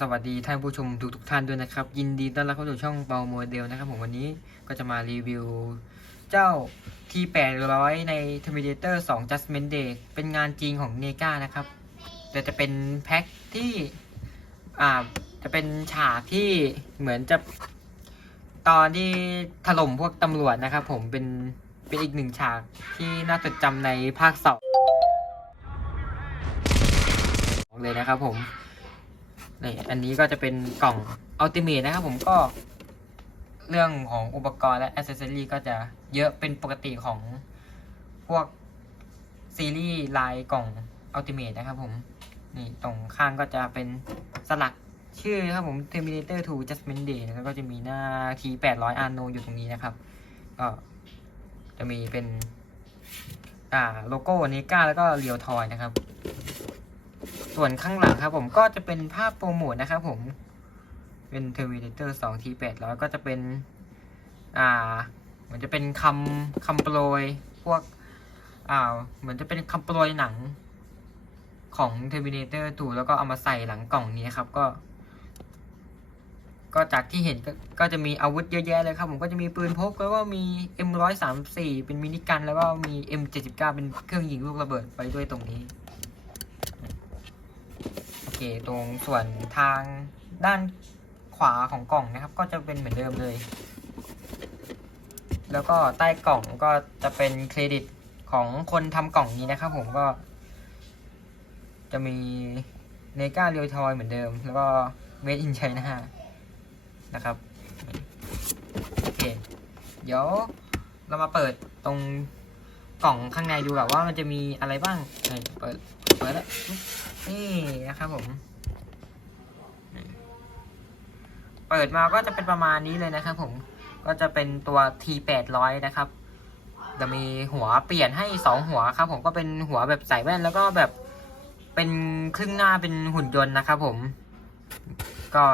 สวัสดีท่านผู้ชมทุกทุกท่านด้วยนะครับ ยินดีต้อนรับเข้าสู่ช่องเปาโมเดลนะครับ ผมวันนี้ก็จะมารีวิว เจ้า T800 ใน Terminator 2 Judgment Day เป็นงานจริงของเนกานะครับ แต่จะเป็นแพ็คที่อ่าจะเป็นฉากที่เหมือนจะตอนที่ถล่มพวกตำรวจนะครับ ผมเป็นเป็นอีกหนึ่งฉากที่น่าจดจำในภาคสองเลยนะครับผม นี่อันนี้ก็จะเป็นกล่องอัลติเม e นะครับผมก็เรื่องของอุปกรณ์และอ c เซสซอรีก็จะเยอะเป็นปกติของพวกซีรีส์ลายกล่องอัลติเม e นะครับผม นี่ตรงข้างก็จะเป็นสลักชื่อครับผม Terminator 2 Judgment Day แล้วก็จะมีหน้า T 800 Arno อยู่ตรงนี้นะครับ ก็จะมีเป็น อ่า โลโก้เนกาแล้วก็เรียวทอยนะครับ ส่วนข้างหลังครับผมก็จะเป็นภาพโปรโมทนะครับผมเป็น Terminator 2 T800 ก็จะเป็น อ่าเหมือนจะเป็นคำคำโปรยพวก อ่า เหมือนจะเป็นคำโปรยหนังของ Terminator 2แล้วก็เอามาใส่หลังกล่องนี้ครับก็ ก็จากที่เห็นก็ก็จะมีอาวุธเยอะแยะเลยครับ ผมก็จะมีปืนพกแล้วก็มี M134 เป็นมินิกันแล้วก็มี M79 เป็นเครื่องยิงลูกระเบิดไปด้วยตรงนี้ ตรงส่วนทางด้านขวาของกล่องนะครับ ก็จะเป็นเหมือนเดิมเลย แล้วก็ใต้กล่องก็จะเป็นเครดิตของคนทำกล่องนี้นะครับ ผมก็ จะมีเนกาเรียวทอยเหมือนเดิม แล้วก็เมดอินไชน่านะครับโอเคเดี๋ยวเรามาเปิดตรงกล่องข้างในดูแบบว่ามันจะมีอะไรบ้างเปิด เปิดแล้ว นี่นะครับผม เปิดมาก็จะเป็นประมาณนี้เลยนะครับผม ก็จะเป็นตัว T 8 0 0 นะครับ จะมีหัวเปลี่ยนให้สองหัวครับ ผมก็เป็นหัวแบบใส่แว่นแล้วก็แบบเป็นครึ่งหน้าเป็นหุ่นยนต์นะครับผม ก็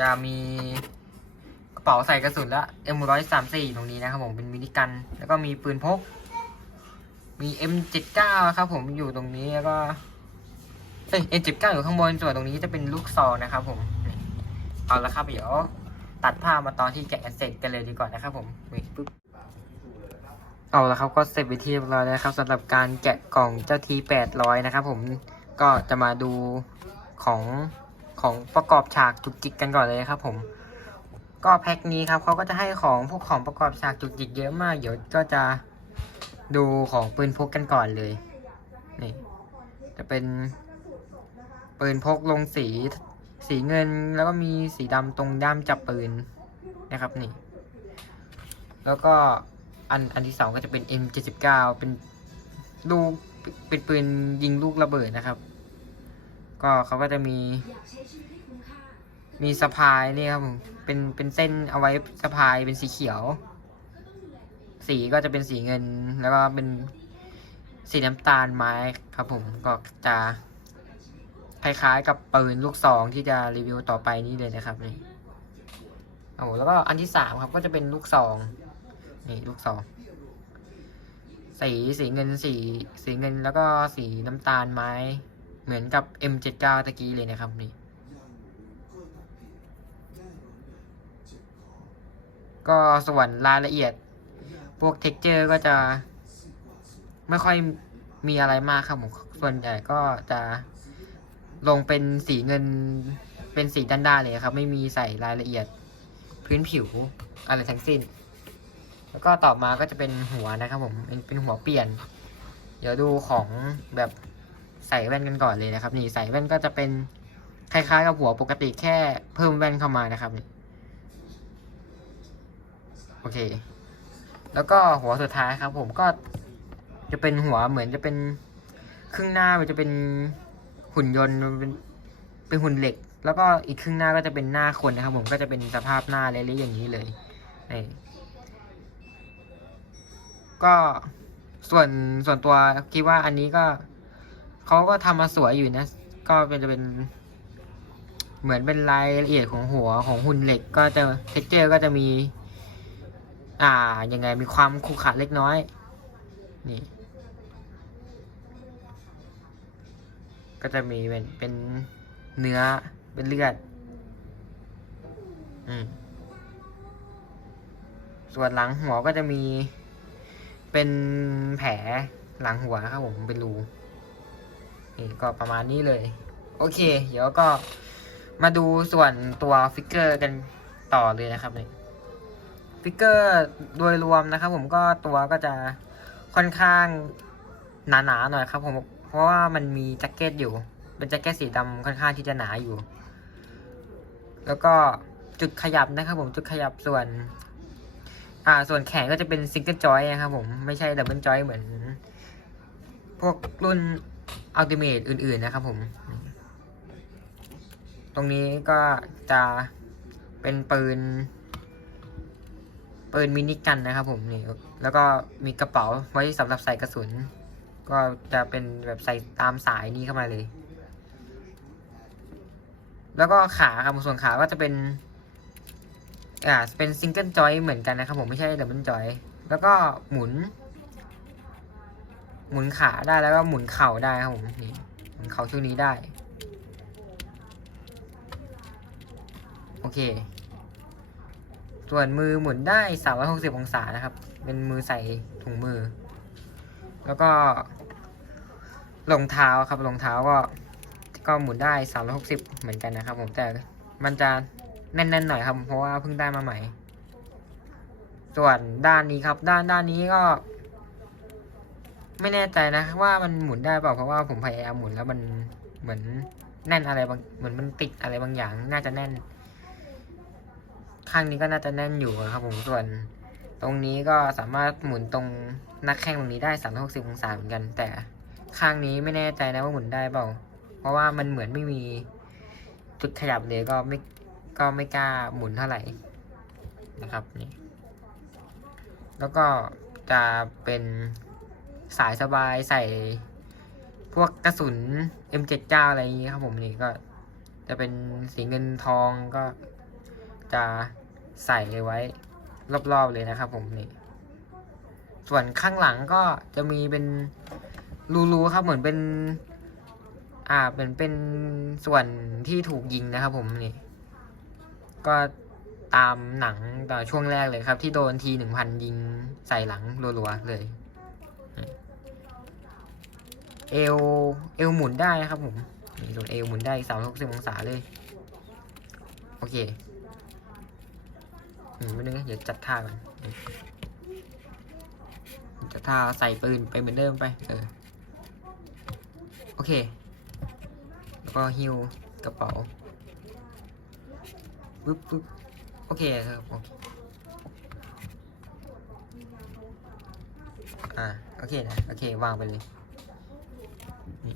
จะมีกระเป๋าใส่กระสุนและ M134 ตรงนี้นะครับผมเป็นมินิกัน แล้วก็มีปืนพก มี M79 ครับผมอยู่ตรงนี้แล้วก็เอ้ย M79 อยู่ข้างบนส่วนตรงนี้จะเป็นลูกซองนะครับผมเอาละครับเดี๋ยวตัดภาพมาตอนที่แกะเสร็จกันเลยดีกว่านะครับผมปึ๊บเอาละครับก็เสร็จไปที่เรียบร้อยแล้วครับสำหรับการแกะกล่องเจ้าที800นะครับผมก็จะมาดูของของประกอบฉากจุกจิกกันก่อนเลยครับผมก็แพ็คนี้ครับเขาก็จะให้ของพวกของประกอบฉากจุกจิกเยอะมากเดี๋ยวก็จะ ดูของปืนพกกันก่อนเลย นี่ จะเป็นปืนพกลงสีสีเงินแล้วก็มีสีดำตรงด้ามจับปืนนะครับนี่ แล้วก็อันอันที่สองก็จะเป็น M79 เป็นลูกเป็นปืนยิงลูกระเบิดนะครับ ก็เขาก็จะมี มีสะพายนี่ครับผมเป็นเป็นเส้นเอาไว้สะพายเป็นสีเขียว สีก็จะเป็นสีเงิน แล้วก็เป็นสีน้ำตาลไม้ครับผมก็จะคล้ายๆกับปืนลูกซองที่จะรีวิวต่อไปนี้เลยนะครับนี่โอ้แล้วก็อันที่สามครับก็จะเป็นลูกซองนี่ลูกซอง สีสีเงินสีสีเงินแล้วก็สีน้ำตาลไม้ เหมือนกับ M79 ตะกี้เลยนะครับนี่ก็ส่วนรายละเอียด พวกเท็กเจอร์ก็จะไม่ค่อยมีอะไรมากครับผม ส่วนใหญ่ก็จะลงเป็นสีเงินเป็นสีด้านๆเลยครับ ไม่มีใส่รายละเอียดพื้นผิวอะไรทั้งสิ้น แล้วก็ต่อมาก็จะเป็นหัวนะครับผม เป็นเป็นหัวเปลี่ยน เดี๋ยวดูของแบบใส่แว่นกันก่อนเลยนะครับ นี่ใส่แว่นก็จะเป็นคล้ายๆกับหัวปกติแค่เพิ่มแว่นเข้ามานะครับนี่โอเค แล้วก็หัวสุดท้ายครับ ผมก็จะเป็นหัวเหมือนจะเป็นครึ่งหน้ามันจะเป็นหุ่นยนต์เป็นเป็นหุ่นเหล็ก แล้วก็อีกครึ่งหน้าก็จะเป็นหน้าคนนะครับ ผมก็จะเป็นสภาพหน้าเละๆอย่างนี้เลยนี่ก็ส่วนส่วนตัวคิดว่าอันนี้ก็เขาก็ทำมาสวยอยู่นะ ก็เป็นจะเป็น เหมือนเป็นรายละเอียดของหัวของหุ่นเหล็ก ก็จะเท็กเจอร์ก็จะมี อ่า ยังไงมีความขรุขระเล็กน้อย นี่ ก็จะมีเป็นเป็นเนื้อ เป็นเลือด อืม ส่วนหลังหัวก็จะมี เป็นแผลหลังหัวครับผมเป็นรูนี่ก็ประมาณนี้เลย โอเค เดี๋ยวก็มาดูส่วนตัวฟิกเกอร์กันต่อเลยนะครับเนี่ย ฟิกเกอร์โดยรวมนะครับ ผมก็ตัวก็จะค่อนข้างหนาๆหน่อยครับ ผมเพราะว่ามันมีแจ็คเก็ตอยู่ เป็นแจ็คเก็ตสีดำค่อนข้างที่จะหนาอยู่ แล้วก็จุดขยับนะครับ ผมจุดขยับส่วน อ่าส่วนแขนก็จะเป็นซิงเกิลจอยนะครับ ผมไม่ใช่ดับเบิลจอยเหมือน พวกรุ่นอัลติเมทอื่น ๆ นะครับผม ตรงนี้ก็จะเป็นปืน ปืนมินิกันนะครับผมนี่แล้วก็มีกระเป๋าไว้สำหรับใส่กระสุน ก็จะเป็นแบบใส่ตามสายนี้เข้ามาเลย แล้วก็ขาครับส่วนขาก็จะเป็นอ่าเป็นซิงเกิลจอยเหมือนกันนะครับผมไม่ใช่ดับเบิลจอยแล้วก็หมุน หมุนขาได้แล้วก็หมุนเข่าได้ครับผมนี่หมุนเข่าช่วงนี้ได้ โอเค ส่วนมือหมุนได้ 360 องศานะครับ เป็นมือใส่ถุงมือ แล้วก็รองเท้าครับรองเท้าก็ก็หมุนได้ 360 เหมือนกันนะครับ ผมแต่มันจะแน่นๆหน่อยครับ เพราะว่าเพิ่งได้มาใหม่ ส่วนด้านนี้ครับ ด้านด้านนี้ก็ ไม่แน่ใจนะ ว่ามันหมุนได้เปล่าเพราะว่าผมพยายามหมุนแล้วมันเหมือนแน่นอะไรบางเหมือนมันติดอะไรบางอย่างน่าจะแน่น ข้างนี้ก็น่าจะแน่นอยู่นะครับผมส่วนตรงนี้ก็สามารถหมุนตรงนักแข้งตรงนี้ได้ 360 องศาเหมือนกัน แต่ข้างนี้ไม่แน่ใจนะว่าหมุนได้เปล่า เพราะว่ามันเหมือนไม่มีจุดขยับเลยก็ไม่ก็ไม่กล้าหมุนเท่าไหร่นะครับนี่แล้วก็จะเป็นสายสบายใส่พวกกระสุน M79 อะไรอย่างนี้ครับผมนี่ก็จะเป็นสีเงินทองก็ จะใส่ไว้รอบๆเลยนะครับผมนี่ ส่วนข้างหลังก็จะมีเป็นรูๆครับเหมือนเป็น อ่าเป็นเป็นส่วนที่ถูกยิงนะครับ ผมนี่ ก็ตามหนังต่อช่วงแรกเลยครับ ที่โดนทีหนึ่งพันยิงใส่หลังรัวๆเลย เอวเอวหมุนได้นะครับผมนี่ส่วนเอวหมุนได้สามร้อยหกสิบองศาเลย โอเค ไม่นึงนะเดี๋ยวจัดท่าก่อนจัดท่าใส่ปืนไปเหมือนเดิมไป เออ โอเค แล้วก็ฮิวกระเป๋าปึ๊บปึ๊บโอเคครับโอเคอ่า โอเคนะ โอเค วางไปเลย นี่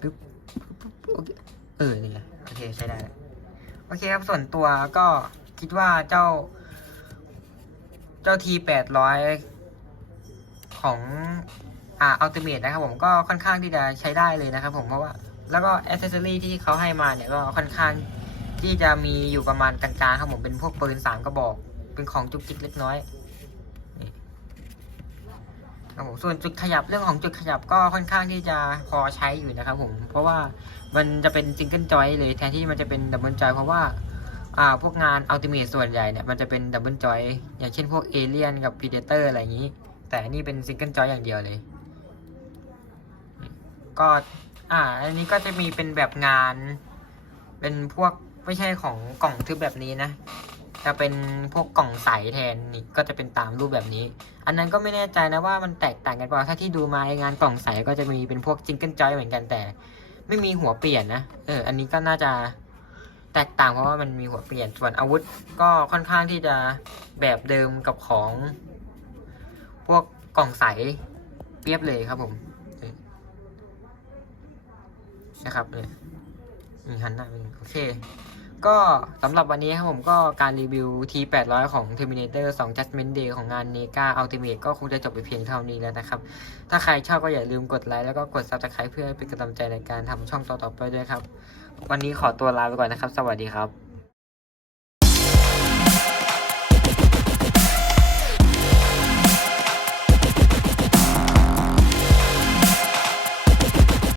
ปึ๊บปึ๊บปึ๊บโอเค เออ นี่ไงโอเค ใช้ได้แล้วโอเครับส่วนตัวก็คิดว่าเจ้า เจ้าทีแปดร้อยของอ่าอัลติเมทนะครับผมก็ค่อนข้างที่จะใช้ได้เลยนะครับผมเพราะว่า แล้วก็อสเซสซอรีที่เขาให้มาเนี่ยก็ค่อนข้างที่จะมีอยู่ประมาณกลางๆครับผมเป็นพวกปืนสามกระบอก เป็นของจุกจิกเล็กน้อย ครับผมส่วนจุดขยับเรื่องของจุดขยับก็ค่อนข้างที่จะพอใช้อยู่นะครับผมเพราะว่ามันจะเป็นซิงเกิลจอยเลยแทนที่มันจะเป็นดับเบิลจอยเพราะว่าอ่าพวกงานอัลติเมทส่วนใหญ่เนี่ยมันจะเป็นดับเบิลจอยอย่างเช่นพวกเอเลียนกับพีเดเตอร์อะไรอย่างนี้ แต่อันนี่เป็นซิงเกิลจอยอย่างเดียวเลย ก็อ่าอันนี้ก็จะมีเป็นแบบงาน เป็นพวกไม่ใช่ของกล่องทึบแบบนี้นะ จะเป็นพวกกล่องใสแทนนี่ก็จะเป็นตามรูปแบบนี้ อันนั้นก็ไม่แน่ใจนะว่ามันแตกต่างกันเปล่าถ้าที่ดูมาไองานกล่องใสก็จะมีเป็นพวกจิงเกิลจอยเหมือนกันแต่ ไม่มีหัวเปลี่ยนนะเอออันนี้ก็น่าจะแตกต่างเพราะว่ามันมีหัวเปลี่ยนส่วนอาวุธก็ค่อนข้างที่จะแบบเดิมกับของ พวกกล่องใสเปรียบเลยครับผมนี่นะครับเนี่ยมีหันหน้าไปโอเค ก็สำหรับวันนี้ครับผมก็การรีวิว T800 ของ Terminator 2 Judgment Day ของงาน NEGA Ultimate ก็คงจะจบไปเพียงเท่านี้แล้วนะครับ ถ้าใครชอบก็อย่าลืมกดไลค์แล้วก็กด Subscribe เพื่อเป็นกำลังใจในการทำช่องต่อๆไปด้วยครับ วันนี้ขอตัวลาไปก่อนนะครับ สวัสดีครับ